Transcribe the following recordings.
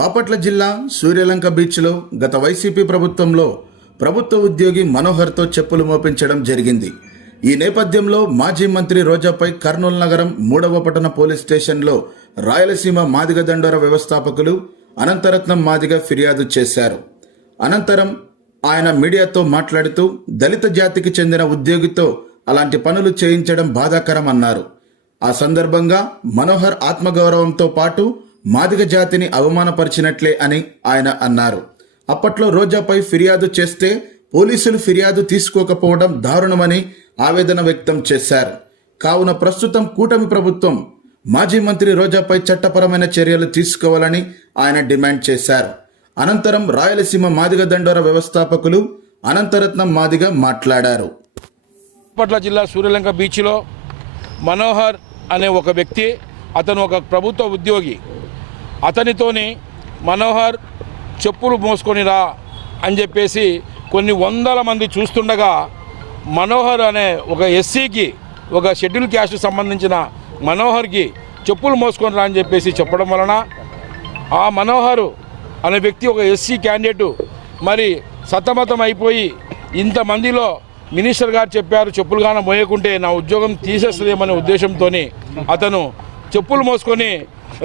బాపట్ల జిల్లా సూర్యలంక బీచ్లో గత వైసీపీ ప్రభుత్వంలో ప్రభుత్వ ఉద్యోగి మనోహర్తో చెప్పులు మోపించడం జరిగింది. ఈ నేపథ్యంలో మాజీ మంత్రి రోజాపై కర్నూలు నగరం మూడవ పట్టణ పోలీస్ స్టేషన్లో రాయలసీమ మాదిగ దండోర వ్యవస్థాపకులు అనంతరత్నం మాదిగ ఫిర్యాదు చేశారు. అనంతరం ఆయన మీడియాతో మాట్లాడుతూ దళిత జాతికి చెందిన ఉద్యోగితో అలాంటి పనులు చేయించడం బాధాకరం అన్నారు ఆ సందర్భంగా మనోహర్ ఆత్మగౌరవంతో పాటు మాదిగ జాతిని అవమానపరిచినట్లే అని ఆయన అన్నారు. అప్పట్లో రోజాపై ఫిర్యాదు చేస్తే పోలీసులు ఫిర్యాదు తీసుకోకపోవడం దారుణమని ఆవేదన వ్యక్తం చేశారు. కావున ప్రస్తుతం కూటమి ప్రభుత్వం మాజీ మంత్రి రోజాపై చట్టపరమైన చర్యలు తీసుకోవాలని ఆయన డిమాండ్ చేశారు. అనంతరం రాయలసీమ మాదిగ దండోర వ్యవస్థాపకులు అనంతరత్నం మాదిగ మాట్లాడారు. బాపట్ల జిల్లా సూర్యలంక బీచ్లో మనోహర్ అనే ఒక వ్యక్తి అతను ఒక ప్రభుత్వ ఉద్యోగి అతనితోని మనోహర్ చెప్పులు మోసుకొని రా అని చెప్పేసి కొన్ని వందల మంది చూస్తుండగా మనోహర్ అనే ఒక ఎస్సీకి ఒక షెడ్యూల్ క్యాస్ట్ సంబంధించిన మనోహర్కి చెప్పులు మోసుకొని రా అని చెప్పేసి చెప్పడం వలన ఆ మనోహరు అనే వ్యక్తి ఒక ఎస్సీ క్యాండిడేటు. మరి సతమతం అయిపోయి ఇంతమందిలో మినిస్టర్ గారు చెప్పారు చెప్పులుగానే మోయకుంటే నా ఉద్యోగం తీసేస్తుందేమనే ఉద్దేశంతో అతను చెప్పులు మోసుకొని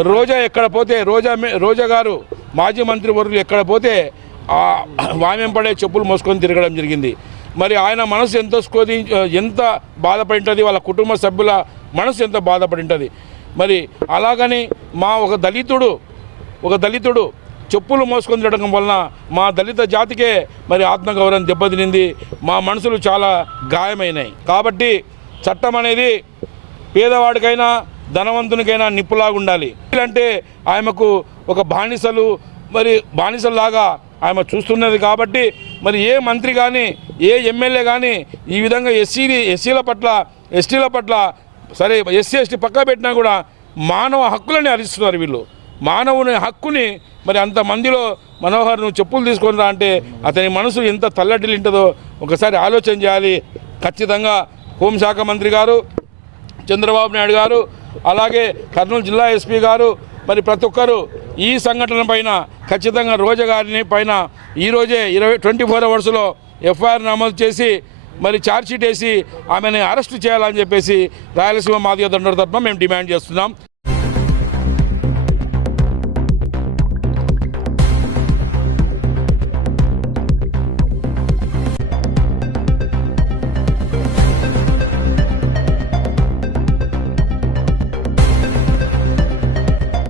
రోజా ఎక్కడ పోతే రోజా రోజా గారు మాజీ మంత్రి వర్గులు ఎక్కడ పోతే ఆ వామ్యం పడే చెప్పులు మోసుకొని తిరగడం జరిగింది. మరి ఆయన మనసు ఎంత స్కోది ఎంత బాధపడి ఉంటుంది వాళ్ళ కుటుంబ సభ్యుల మనసు ఎంత బాధపడి ఉంటుంది మరి అలాగని మా ఒక దళితుడు ఒక దళితుడు చెప్పులు మోసుకొని తిరగడం వలన మా దళిత జాతికే మరి ఆత్మగౌరవం దెబ్బతినింది. మా మనసులు చాలా గాయమైనాయి. కాబట్టి చట్టం అనేది పేదవాడికైనా ధనవంతునికైనా నిప్పులాగా ఉండాలి. అంటే ఆమెకు ఒక బానిసలు మరి బానిసల్లాగా ఆమె చూస్తున్నది కాబట్టి మరి ఏ మంత్రి కానీ ఏ ఎమ్మెల్యే కానీ ఈ విధంగా ఎస్సీని ఎస్సీల పట్ల ఎస్టీల పట్ల సరే ఎస్సీ ఎస్టీ పక్క పెట్టినా కూడా మానవ హక్కులని హరిస్తున్నారు వీళ్ళు. మానవుని హక్కుని మరి అంతమందిలో మనోహర్ నువ్వు చెప్పులు తీసుకొని రా అంటే అతని మనసు ఎంత తల్లడిల్లింటుందో ఒకసారి ఆలోచన చేయాలి. ఖచ్చితంగా హోంశాఖ మంత్రి గారు చంద్రబాబు నాయుడు గారు అలాగే కర్నూలు జిల్లా ఎస్పీ గారు మరి ప్రతి ఒక్కరు ఈ సంఘటన పైన ఖచ్చితంగా రోజా గారిని పైన ఈరోజే ఇరవై ట్వంటీ ఫోర్ అవర్స్లో ఎఫ్ఐఆర్ నమోదు చేసి మరి ఛార్జ్షీట్ వేసి ఆమెను అరెస్ట్ చేయాలని చెప్పేసి రాయలసీమ మాదిగ దండ తరఫున మేము డిమాండ్ చేస్తున్నాం.